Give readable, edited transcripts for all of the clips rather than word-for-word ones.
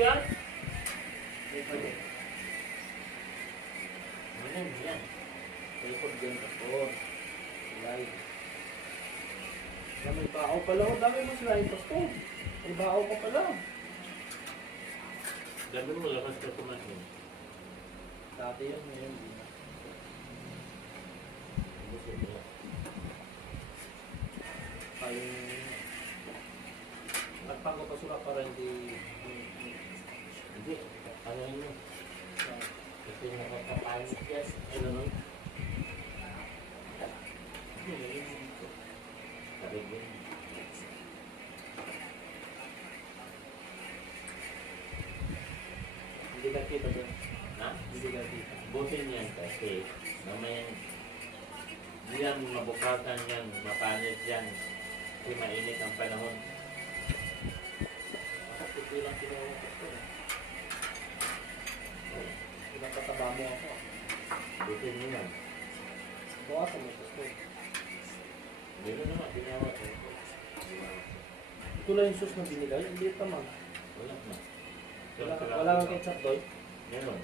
yan? Record. Ano yan? Record yan, pastor. Live. May bao pala. Ang dami mo sila yung pastor. May bao ka pala. Gabi mo, lakas ka kumain. Dati yun, ngayon. Hindi na. Gusto mo. Ay, nagpagpapasura para hindi... Hindi. Ano yun? Kasi nakakapalit yan. Ano nun? Sabi ko. Hindi ka kita doon. Ha? Hindi ka kita. Butin yan kasi mamaya hindi yan mabukatan yan, mapanit yan. Kasi mainit ang panahon. Kasi lang kinuha ko ito. Pinapataba mo ako. Butin nyo yan. Bawasan mo pastor. Meron naman, ginawa ko. Ito lang yung sauce na binigay. Hindi ito man. Wala na. Wala kang ketchup doy. Meron.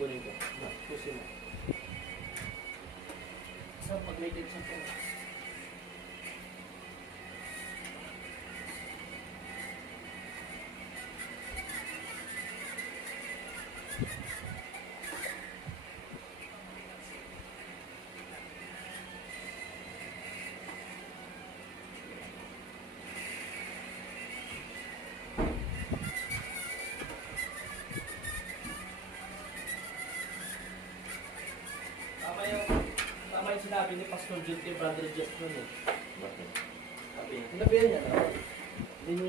Kunin ko. Susi mo. Sa pag may ketchup ko. Tama yung sinabi ni Pastor Jude kay Brother Jeff nun eh. Bakit? Sabi niya, sinabihan niya na. Hindi niya